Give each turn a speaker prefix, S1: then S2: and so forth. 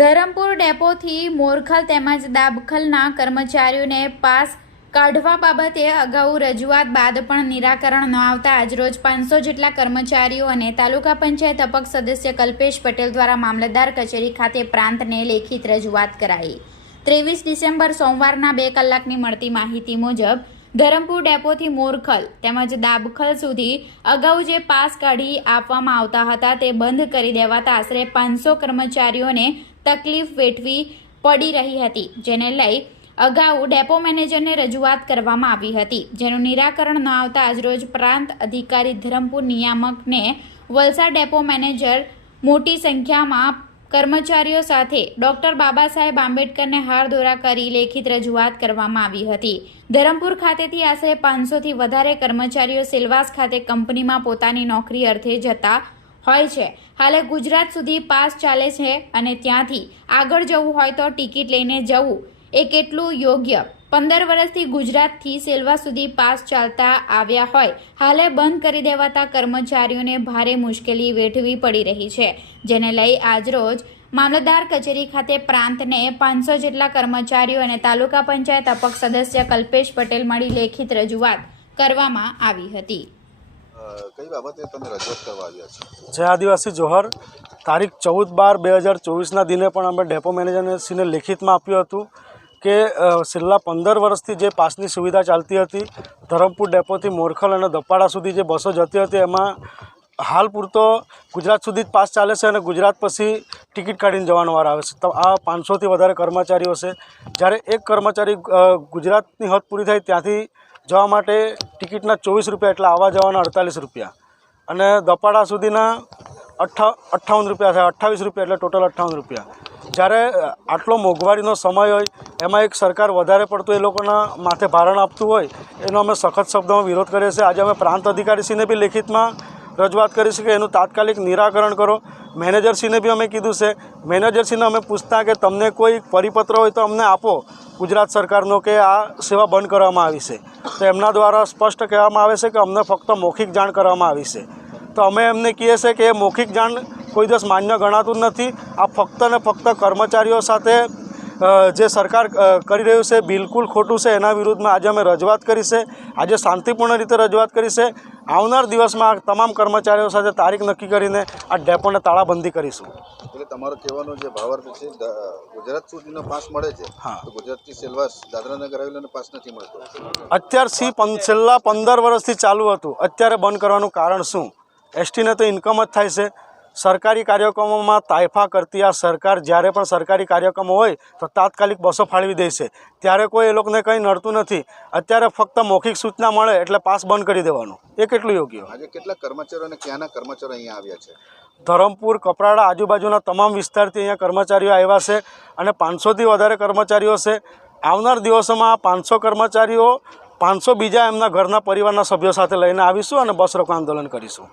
S1: ધરમપુર ડેપોથી મોરખલ તેમજ દાબખલના કર્મચારીઓને પાસ કાઢવા બાબતે અગાઉ રજૂઆત બાદ પણ નિરાકરણ ન આવતા આજરોજ પાંચસો જેટલા કર્મચારીઓ અને તાલુકા પંચાયત અપક્ષ સદસ્ય કલ્પેશ પટેલ દ્વારા મામલતદાર કચેરી ખાતે પ્રાંતને લેખિત રજૂઆત કરાઈ. ત્રેવીસ ડિસેમ્બર સોમવારના બે કલાકની મળતી માહિતી મુજબ ધરમપુર ડેપોથી મોરખલ તેમજ દાબખલ સુધી અગાઉ જે પાસ કાઢી આપવામાં આવતા હતા તે બંધ કરી દેવાતા આશરે પાંચસો કર્મચારીઓને તકલીફ વેઠવી પડી રહી હતી, જેને લઈ અગાઉ ડેપો મેનેજરને રજૂઆત કરવામાં આવી હતી. જેનું નિરાકરણ ન આવતા આજરોજ પ્રાંત અધિકારી ધરમપુર નિયામકને વલસાડ ડેપો મેનેજર મોટી સંખ્યામાં કર્મચારીઓ સાથે ડોક્ટર બાબા સાહેબ આંબેડકરને હાર દોરા કરી લેખિત રજૂઆત કરવામાં આવી હતી. ધરમપુર ખાતેથી આશરે પાંચસોથી વધારે કર્મચારીઓ સેલવાસ ખાતે કંપનીમાં પોતાની નોકરી અર્થે જતા હોય છે. હાલે ગુજરાત સુધી પાસ ચાલે છે અને ત્યાંથી આગળ જવું હોય તો ટિકિટ લઈને જવું એ કેટલું યોગ્ય પંદર વર્ષથી ગુજરાતથી સેલવા સુધી પાસ ચાલતા આવ્યા હોય હાલે બંધ કરી દેવાતા કર્મચારીઓને ભારે મુશ્કેલી વેઠવી પડી રહી છે જેને લઈ આજરોજ મામલતદાર કચેરી ખાતે પ્રાંતને પાંચસો જેટલા કર્મચારીઓ અને તાલુકા પંચાયત અપક્ષ સદસ્ય કલ્પેશ પટેલ મળી લેખિત રજૂઆત કરવામાં આવી હતી.
S2: કઈ બાબતે તમે રજૂઆત કરવા આવ્યા છો?
S3: જય આદિવાસી જોહર. તારીખ ચૌદ બાર બે હજાર ચોવીસના દિને પણ અમે ડેપો મેનેજરશ્રીને લેખિતમાં આપ્યું હતું. કે છેલ્લા પંદર વર્ષથી જે પાસની સુવિધા ચાલતી હતી, ધરમપુર ડેપોથી મોરખલ અને દપાડા સુધી જે બસો જતી હતી, એમાં હાલ પૂરતો ગુજરાત સુધી જ પાસ ચાલે છે અને ગુજરાત પછી ટિકિટ કાઢીને જવાનો વાર આવે છે. તો આ પાંચસોથી વધારે કર્મચારીઓ છે. જ્યારે એક કર્મચારી ગુજરાતની હદ પૂરી થાય ત્યાંથી જવા માટે ટિકિટના ચોવીસ રૂપિયા એટલે આવવા જવાના અડતાલીસ રૂપિયા. અને દપાડા સુધીના અઠ્ઠા, અઠ્ઠાવન રૂપિયા થાય, અઠ્ઠાવીસ રૂપિયા એટલે ટોટલ અઠ્ઠાવન રૂપિયા. જ્યારે આટલો મોંઘવારીનો સમય હોય, એમાં એક સરકાર વધારે પડતું એ લોકોના માથે ભારણ આપતું હોય, એનો અમે સખત શબ્દોમાં વિરોધ કરીએ છીએ. આજે અમે પ્રાંત અધિકારીશ્રીને બી લેખિતમાં રજૂઆત કરી છે કે એનું તાત્કાલિક નિરાકરણ કરો. મેનેજરશ્રીને બી અમે કીધું છે. મેનેજરશ્રીને અમે પૂછતા કે તમને કોઈ પરિપત્ર હોય તો અમને આપો ગુજરાત સરકારનો કે આ સેવા બંધ કરવામાં આવી છે. તો એમના દ્વારા સ્પષ્ટ કહેવામાં આવે છે કે અમને ફક્ત મૌખિક જાણ કરવામાં આવી છે. તો અમે એમને કહીએ છીએ કે એ મૌખિક જાણ કોઈ દિવસ માન્ય ગણાતું નથી. આ ફક્ત ને ફક્ત કર્મચારીઓ સાથે જે સરકાર કરી રહ્યું છે બિલકુલ ખોટું છે એના વિરુદ્ધમાં આજે અમે રજૂઆત કરી છે. આજે શાંતિપૂર્ણ રીતે રજૂઆત કરી છે. આવનાર દિવસમાં તમામ કર્મચારીઓ સાથે તારીખ નક્કી કરીને આ ડેપોને તાળાબંધી કરીશું.
S2: એટલે તમારો કહેવાનો જે ભાવાર્થ છે ગુજરાત સુધીનો પાસ મળે છે?
S3: હા.
S2: ગુજરાતથી સેલવાસ દાદરાનગર આવેલાને પાસ નથી મળતો?
S3: અત્યારથી છેલ્લા પંદર વર્ષથી ચાલુ હતું. અત્યારે બંધ કરવાનું કારણ શું? એસટીને તો ઇન્કમ જ થાય છે. સરકારી કાર્યક્રમોમાં તાયફા કરતી આ સરકાર જ્યારે પણ સરકારી કાર્યક્રમો હોય તો તાત્કાલિક બસો ફાળવી દેશે ત્યારે કોઈ એ લોકોને કંઈ નડતું નથી. અત્યારે ફક્ત મૌખિક સૂચના મળે એટલે પાસ બંધ કરી દેવાનું. એ કેટલું યોગ્ય?
S2: આજે કેટલા કર્મચારીઓ અને ક્યાંના કર્મચારીઓ અહીંયા આવ્યા છે?
S3: ધરમપુર કપરાડા આજુબાજુના તમામ વિસ્તારથી અહીંયા કર્મચારીઓ આવ્યા છે અને પાંચસોથી વધારે કર્મચારીઓ છે. આવનાર દિવસોમાં આ પાંચસો કર્મચારીઓ પાંચસો બીજા એમના ઘરના પરિવારના સભ્યો સાથે લઈને આવીશું અને બસ રોકો આંદોલન કરીશું.